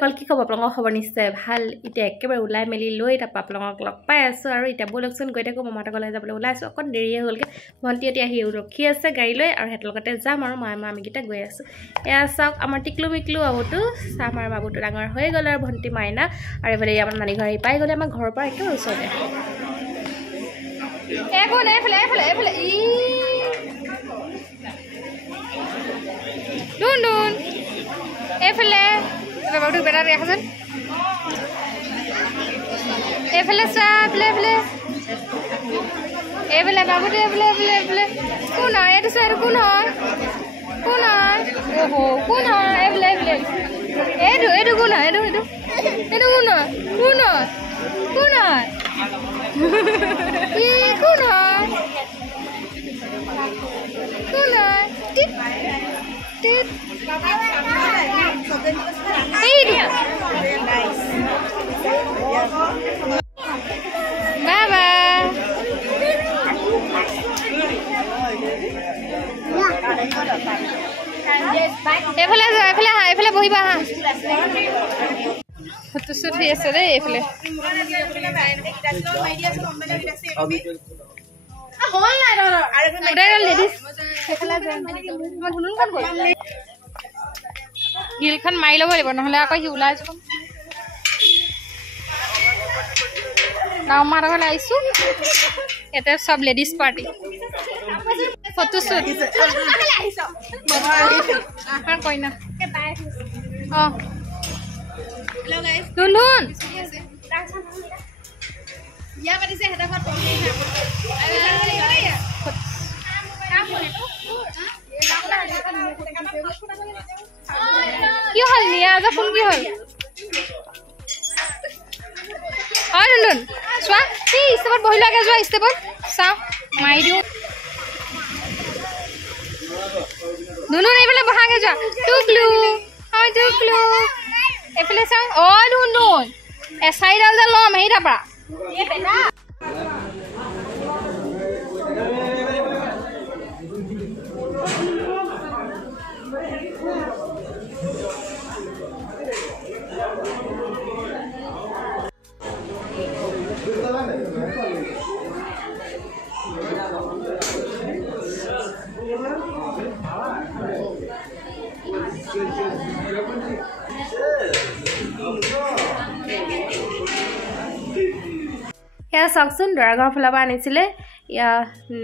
অকল কি খবৰ আপোনালোকৰ খবৰ নিশ্চয় ভাল এতিয়া একেবাৰে ওলাই মেলি লৈ তাপ আপোনালোকক লগ পাই আছো আৰু এতিয়া বলকচোন গৈ থাকো মামাহঁতৰ ঘৰলৈ যাবলৈ ওলাইছো অকণ দেৰিয়ে হ'লগে ভণ্টি এতিয়া আহি ৰখি আছে গাড়ী লৈ আৰু হেতৰ লগতে যাম আৰু মামিকেইটা গৈ আছো এয়া চাওক আমাৰ টিকলু মিকলু বাবুটো চাম আৰু বাবুটো ডাঙৰ হৈ গ'ল আৰু ভণ্টি মাইনা আৰু এফালে আমাৰ নানী ঘৰ আহি পাই গ'লে আমাৰ ঘৰৰ পৰা একেবাৰে ওচৰতে একো নাই এফালে ই দুন এফালে বাবুটো বেটা দেখাচোন এফালে চা এফালে বাবুটো এফালে কোন হয় এইটো চা কোন হয় ওহো কোন হয় এফালে এইটো কোন হয় এইটো কোন হয় ই কোন হয় টিট Bye. এফালে বহিবা হা ফটো শুট হৈ আছে দেই এফালে হিলখন মাৰি ল'ব লাগিব নহ'লে আকৌ সি ওলাই যাব নাওমাৰ ঘৰলৈ আহিছোঁ ইয়াতে চব লেডিজ পাৰ্টি ফটো শ্বুট কইনা অঁ ধুন কি হ'ল নিয়া যে ফোন কি হ'ল হয় নুন চোৱা এই ষ্টেপত বহি লাগে যোৱা ষ্টেপত চাওঁ মাৰি দিওঁ নুন এইফালে বহাগে যোৱা টুকলু হয় টুকলু এইফালে চাওঁ অঁ নুন এচাৰিডাল যে ল'ম হেৰি তাৰপৰা এয়া চাওকচোন দৰাঘৰৰ ফালৰ পৰা আনিছিলে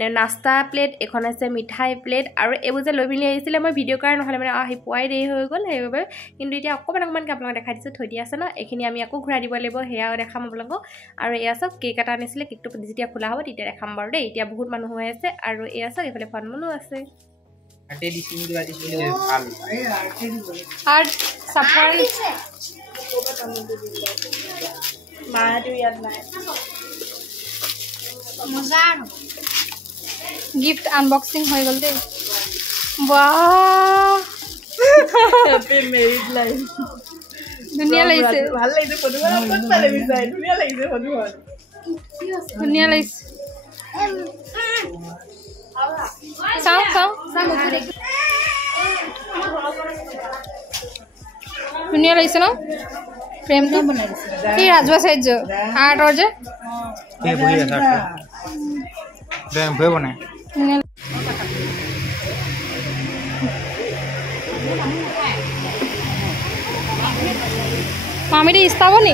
নাস্তা প্লেট এখন আছে মিঠাই প্লেট আৰু এইবোৰ যে লৈ মেলি আহিছিলে মই ভিডিঅ' কৰা নহ'লে মানে আহি পোৱাই দেৰি হৈ গ'ল সেইবাবে কিন্তু এতিয়া অকণমানকৈ আপোনালোকক দেখাই দিছোঁ থৈ দিয়া আছে ন এইখিনি আমি আকৌ ঘূৰাই দিব লাগিব সেয়াও দেখাম আপোনালোকক আৰু এয়া চাওক কেক এটা আনিছিলে কেকটো যেতিয়া খোলা হ'ব তেতিয়া দেখাম বাৰু দেই এতিয়া বহুত মানুহ হৈ আছে আৰু এয়া চাওক এইফালে ফলমূলো আছে আৰ্ট চাফাৰ गिफ्ट अनबॉक्सिंग हो गल दे वाह हैप्पी मैरिड लाइफ दुनिया लाइसे ভাল লাইছে ফটো কত পালে বিছাই দুনিয়া লাইছে ফটো দুনিয়া লাইছে সাও মুঝे देख दुनिया लाइसे ना प्रेम का बना दिस ये राजवा साइज जो आर्ट और जे ये भई है प्रेम भई बने मामी दी इस्ताबो नी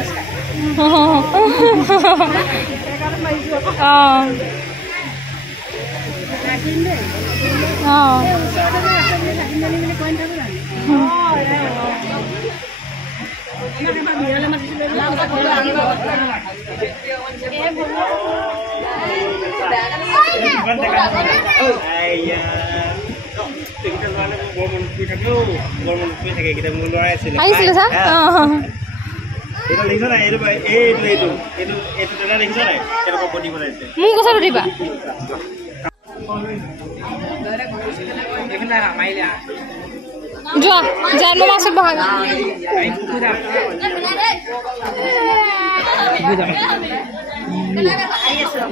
जो जानू मासुक बहाग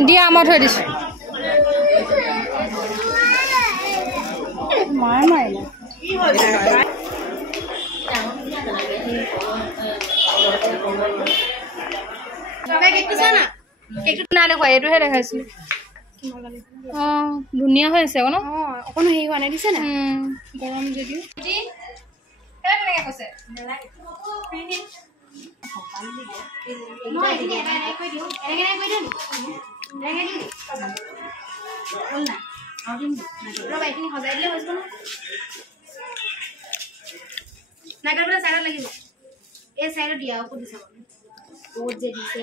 দিয়া মই থৈ দিছোঁ মায়ে মাৰিলে নাই দেখুৱা এইটোহে দেখাইছিলোঁ অঁ ধুনীয়া হৈ আছে ন অকণো হেৰি হোৱা নাই দিছে নে গৰম যদিও কেনেকৈ কৈছে সজাই দিলে হৈছে নাইকাবলৈ চাইডত লাগিব এই চাইডত দিয়া ওপৰত দিছা বহুত যে দিছে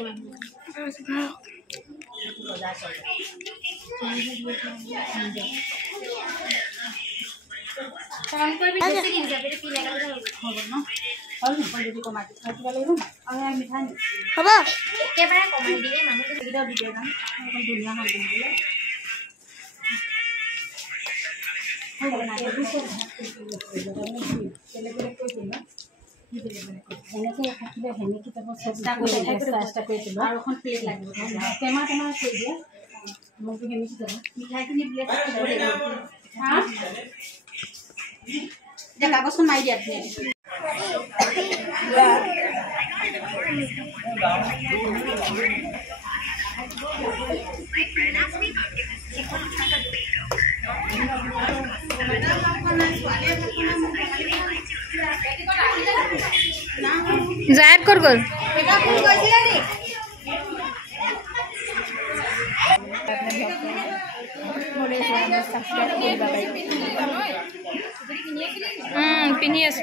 হ'ব একেবাৰে কমাই দিলে মানুহ ধুনীয়া হ'ল চেষ্টা কৰি দিলোঁ আৰু এখন প্লেট লাগিব টেমা থৈ দিয়া মোকতো সেনেকৈ যাব মিঠাইখিনি প্লেট এতিয়া কাগজখন মাৰি দিয়া জায়দ ক'ত গ'ল পিন্ধি আছো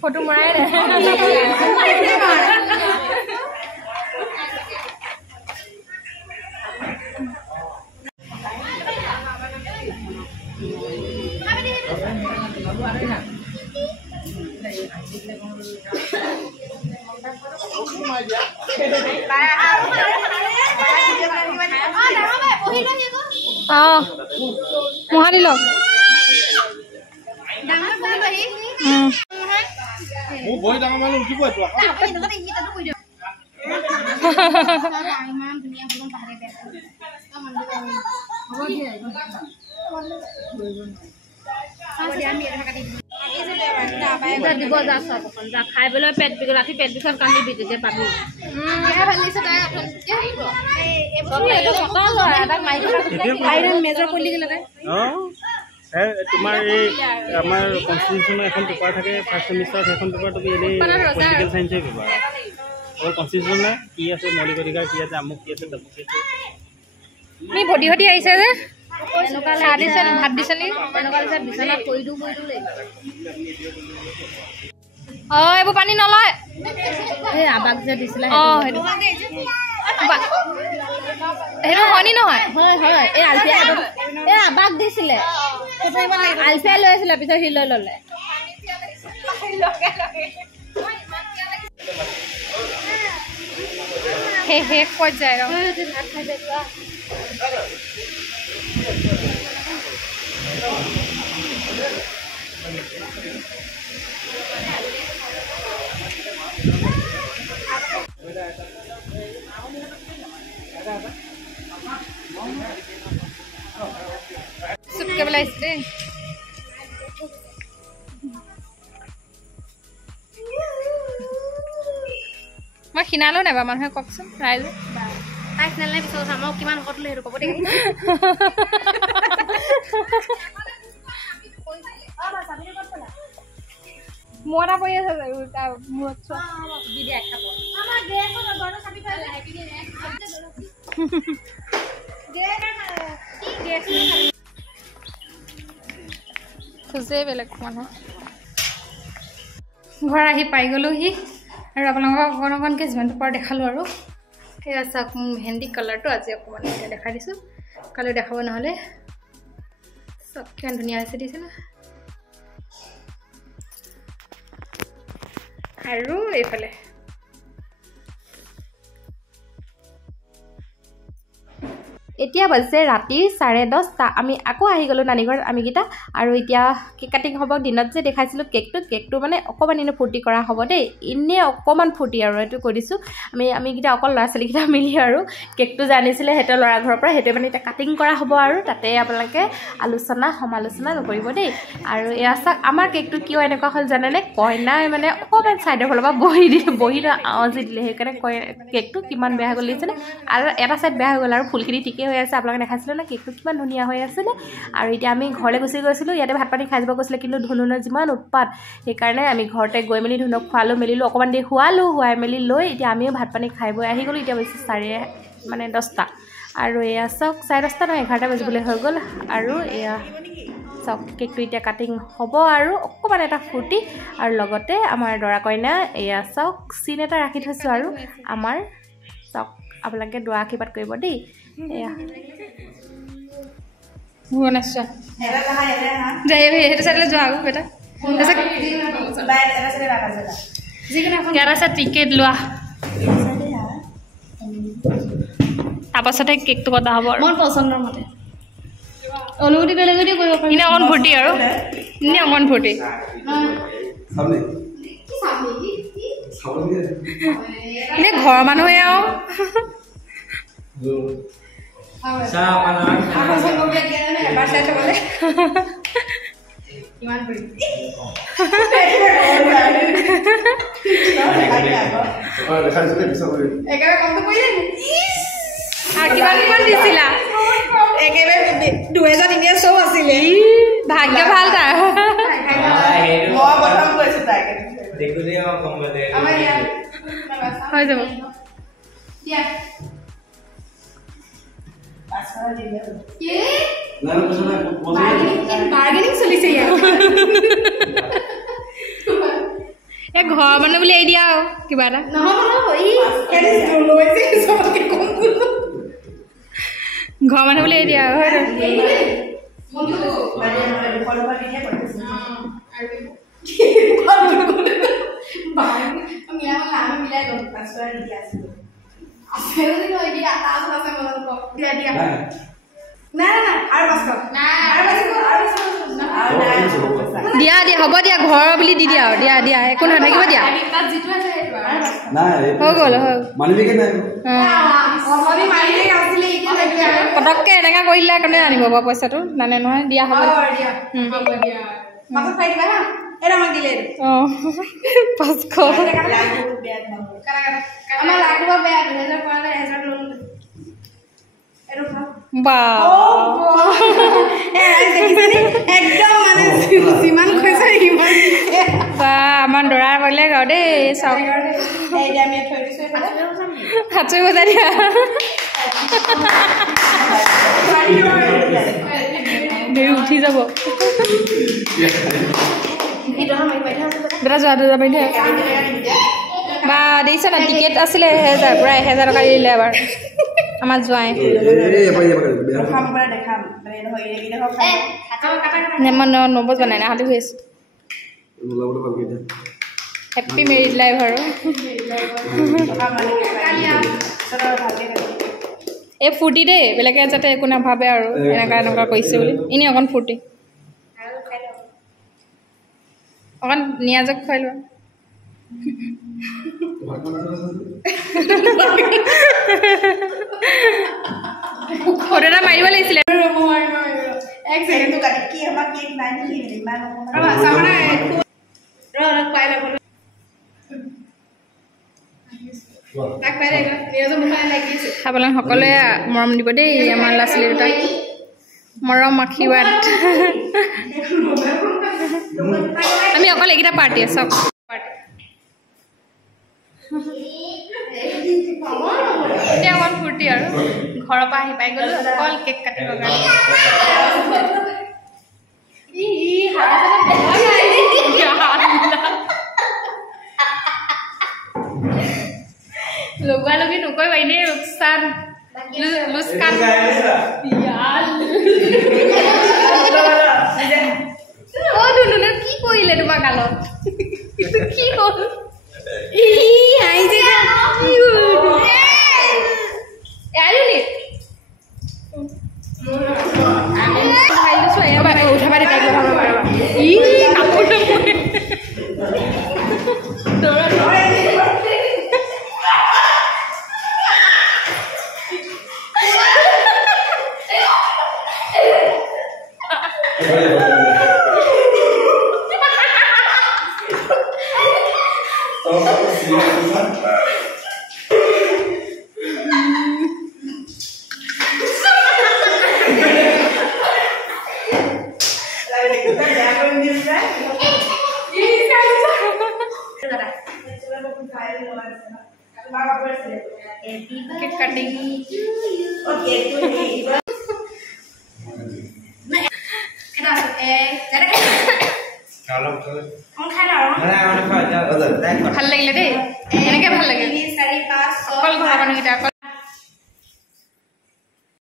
ফটো মৰাই মহালি লগ দিব যা চব যা খাই পেলাই পেট বিষ ৰাতি পেট বিষত কান্দিবি তেতিয়া পাবি মেজৰ পৰি গ'লে তোমাৰ এই আমাৰ কনষ্টিটিউশ্যনৰ এখন পেপাৰ থাকে ফাৰ্ষ্ট ছেমিষ্টাৰত সেইখন পেপাৰ তুমি এনেই পলিটিকেল চায়েন্সে পেপাৰ আৰু কনষ্টিটিউশ্যনে কি আছে মৌলিক অধিকাৰ কি আছে আমুক কি আছে তামুক কি আছে তুমি ভটি ভটি আহিছে যে ভাত দিছে নি বিচনাত কৰি দিওঁ অঁ এইবোৰ পানী নলয় এই আবাক যে দিছিলে অঁ সেইটো হয়নি নহয় হয় হয় এই আলফিয়া এই আবাক দিছিলে আলফিয়াই লৈ আছিলে পিছত সি লৈ ল'লে শেষ পৰ্যায় ভাত খাই যোৱা চুটকে পেলাইছে দেই মই খিনালো নাই বাৰু মানুহে কওকচোন ৰাইজে তাই খিনালে পিছত আমাক কিমান শকত লৈ সেইটো ক'ব দেই মোৰ এটা পৰি আছে মূৰত খোজে বেলেগ মানুহ ঘৰ আহি পাই গ'লোহি আৰু আপোনালোকক অকণ অকণকৈ যিমানটো পাৰ দেখালোঁ আৰু সেয়া চাওক মোৰ মেহেন্দি কালাৰটো আজি অকণমান এতিয়া দেখাই দিছোঁ কালি দেখাব নহ'লে চব কিমান ধুনীয়া হৈছে দিছে না আৰু এইফালে এতিয়া বাজিছে ৰাতি 10:30 আমি আকৌ আহি গ'লোঁ নানীঘৰত আমিকেইটা আৰু এতিয়া কেক কাটিং হ'ব দিনত যে দেখাইছিলোঁ কেকটো মানে অকণমান এনেই ফূৰ্তি কৰা হ'ব দেই এনেই অকণমান ফূৰ্তি আৰু এইটো কৈ দিছোঁ আমিকেইটা অকল ল'ৰা ছোৱালীকেইটা মিলি আৰু কেকটো যে আনিছিলে সিহঁতৰ ল'ৰা ঘৰৰ পৰা সেইটোৱে মানে এতিয়া কাটিং কৰা হ'ব আৰু তাতে আপোনালোকে সমালোচনা নকৰিব দেই আৰু এয়া চাওক আমাৰ কেকটো কিয় এনেকুৱা হ'ল জানেনে কইনাই মানে অকণমান ছাইডৰ ফালৰ পৰা বহি আওজি দিলে সেইকাৰণে কেকটো কিমান বেয়া হৈ গ'ল দেখিছেনে আৰু এটা ছাইড বেয়া হৈ গ'ল আৰু ফুলখিনি ঠিকেই হৈ আছে আপোনালোকে দেখাইছিলে না কেকটো কিমান ধুনীয়া হৈ আছিলে আৰু এতিয়া আমি ঘৰলৈ গুচি গৈছিলোঁ ইয়াতে ভাত পানী খাই যাব কৈছিলে কিন্তু ধুনুনৰ যিমান উৎপাত সেইকাৰণে আমি ঘৰতে গৈ মেলি ধুনুক মেলিলোঁ অকণমান দেৰি খুৱাই মেলি লৈ এতিয়া আমিও ভাত পানী খাই বৈ আহি গ'লোঁ এতিয়া বেছি 10:30 আৰু এয়া চাওক 10:30 নহয় 11টা বাজিবলৈ হৈ গ'ল আৰু এয়া চাওক কেকটো এতিয়া কাটিং হ'ব আৰু অকণমান এটা ফূৰ্তি আৰু লগতে আমাৰ দৰা কইনা এয়া চাওক চিন এটা ৰাখি থৈছোঁ আৰু আমাৰ চাওক আপোনালোকে দোৱা আশীৰ্বাদ কৰিব দেই এয়া ভুৱনেশ্বৰ সেইটো চাইডলৈ যোৱা আৰু বেটা টিকেট লোৱা তাৰপাছতে কেকটো কটা হ'ব আৰু মোৰ পচন্দৰ মতে অনুমতি বেলেগ যদি কৰিব পাৰি এনে অকণ ফূৰ্তি আৰু এনে অকণ ফূৰ্তি এনে ঘৰৰ মানুহে আৰু কিমান দিছিলা একেবাৰে 2000 আছিলে ভাগ্য ভাল তাৰ হৈ যাব বাৰ্গেনিং চলিছে ঘৰৰ মানুহ বুলি এৰি দিয়া আৰু কিবা এটা ঘৰৰ মানুহ বুলি এৰি দিয়া দিয়া হ'ব দিয়া ঘৰৰ বুলি দি দিয়া আৰু দিয়া একো নাথাকিব দিয়া হৈ গ'ল পটককৈ এনেকৈ কৰিলে কোনে আনিব বাৰু পইচাটো নানে নহয় দিয়া হ'ব আমাৰ দৰা কৰিলে গাওঁ দেই চাওক হাতচুই বজাই দিয়া উঠি যাব বেটা যোৱা পাৰি দিয়া বা দেখিছ না টিকেট আছিলে 1000 পূৰা 1000 টকা দিলে এবাৰ আমাৰ জোৱাই মই নবজোৱা নাই নাহালি হৈ আছোঁ হেপ্পী মেৰিড লাইফ আৰু এই ফূৰ্তি দেই বেলেগে যাতে একো নাভাবে আৰু এনেকুৱা কৰিছে বুলি এনেই অকণ ফূৰ্তি অকণ নিয়াজক খুৱাই লোৱা ফটো এটা মাৰিব লাগিছিলে আপোনালোক সকলোৱে মৰম দিব দেই আমাৰ ল'ৰা ছোৱালী দুটাক মৰম আশীৰ্বাদ আমি অকল এইকেইটা পাৰ্টি চব এতিয়া অকণ ফূৰ্তি আৰু ঘৰৰ পৰা আহি পাই গ'লো অকল কেক কাটিবৰ কাৰণে লগোৱা লগি নকৰিবা এনেই লোকচান লোকচান ধুনুনে কি কৰিলে তোমাৰ গালত কি হ'ল উঠাবা দে তাইক কাপোৰ cutting. Okay, ভাল লাগিলে দেই এনেকে ভাল লাগে